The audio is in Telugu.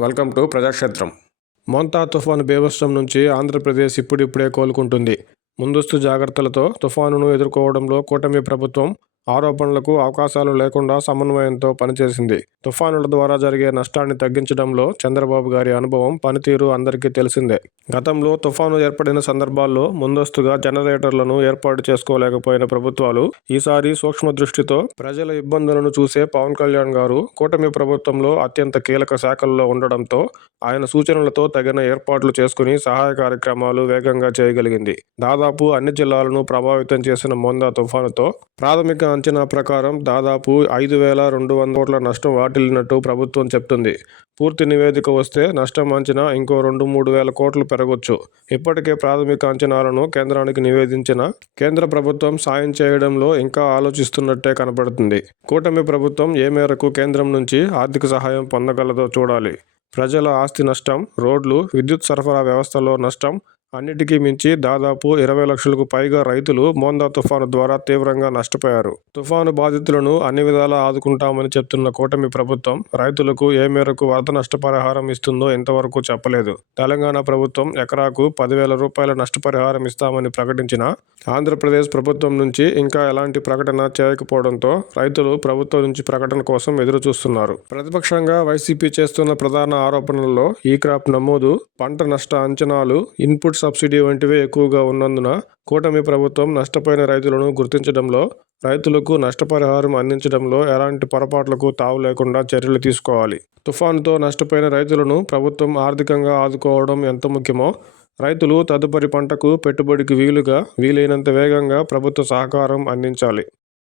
Welcome to ప్రజాక్షేత్రం. మోంతా తుఫాను బీభత్సం నుంచి ఆంధ్రప్రదేశ్ ఇప్పుడిప్పుడే కోలుకుంటుంది. ముందస్తు జాగ్రత్తలతో తుఫానును ఎదుర్కోవడంలో కూటమి ప్రభుత్వం ఆరోపణలకు అవకాశాలు లేకుండా సమన్వయంతో పనిచేసింది. తుఫానుల ద్వారా జరిగే నష్టాన్ని తగ్గించడంలో చంద్రబాబు గారి అనుభవం పనితీరు అందరికీ తెలిసిందే. గతంలో తుఫాను ఏర్పడిన సందర్భాల్లో ముందస్తుగా జనరేటర్లను ఏర్పాటు చేసుకోలేకపోయిన ప్రభుత్వాలు ఈసారి సూక్ష్మ దృష్టితో ప్రజల ఇబ్బందులను చూసే పవన్ కళ్యాణ్ గారు కూటమి ప్రభుత్వంలో అత్యంత కీలక శాఖల్లో ఉండడంతో ఆయన సూచనలతో తగిన ఏర్పాట్లు చేసుకుని సహాయ కార్యక్రమాలు వేగంగా చేయగలిగింది. దాదాపు అన్ని జిల్లాలను ప్రభావితం చేసిన మొందా తుఫానుతో ప్రాథమిక అంచనా ప్రకారం దాదాపు ఐదు వేల రెండు వందల కోట్ల నష్టం వాటిల్లినట్టు ప్రభుత్వం చెప్తుంది. పూర్తి నివేదిక వస్తే నష్టం అంచనా ఇంకో రెండు మూడు వేల కోట్లు పెరగొచ్చు. ఇప్పటికే ప్రాథమిక అంచనాలను కేంద్రానికి నివేదించిన కేంద్ర ప్రభుత్వం సాయం చేయడంలో ఇంకా ఆలోచిస్తున్నట్టే కనపడుతుంది. కూటమి ప్రభుత్వం ఏ మేరకు కేంద్రం నుంచి ఆర్థిక సహాయం పొందగలదో చూడాలి. ప్రజల ఆస్తి నష్టం రోడ్లు విద్యుత్ సరఫరా వ్యవస్థలో నష్టం అన్నిటికీ మించి దాదాపు ఇరవై లక్షలకు పైగా రైతులు మోందా తుఫాను ద్వారా తీవ్రంగా నష్టపోయారు. తుఫాను బాధితులను అన్ని విధాలా ఆదుకుంటామని చెప్తున్న కూటమి ప్రభుత్వం రైతులకు ఏ మేరకు వరద నష్టపరిహారం ఇస్తుందో ఇంతవరకు చెప్పలేదు. తెలంగాణ ప్రభుత్వం ఎకరాకు పదివేల రూపాయల నష్టపరిహారం ఇస్తామని ప్రకటించినా ఆంధ్రప్రదేశ్ ప్రభుత్వం నుంచి ఇంకా ఎలాంటి ప్రకటన చేయకపోవడంతో రైతులు ప్రభుత్వం నుంచి ప్రకటన కోసం ఎదురు చూస్తున్నారు ప్రతిపక్షంగా వైసీపీ చేస్తున్న ప్రధాన ఆరోపణల్లో ఈ క్రాప్ నమోదు పంట నష్ట అంచనాలు ఇన్పుట్స్ సబ్సిడీ వంటివి ఎక్కువగా ఉన్నందున కూటమి ప్రభుత్వం నష్టపోయిన రైతులను గుర్తించడంలో రైతులకు నష్టపరిహారం అందించడంలో ఎలాంటి పొరపాట్లకు తావు లేకుండా చర్యలు తీసుకోవాలి. తుఫాన్తో నష్టపోయిన రైతులను ప్రభుత్వం ఆర్థికంగా ఆదుకోవడం ఎంత ముఖ్యమో రైతులు తదుపరి పంటకు పెట్టుబడికి వీలుగా వీలైనంత వేగంగా ప్రభుత్వ సహకారం అందించాలి.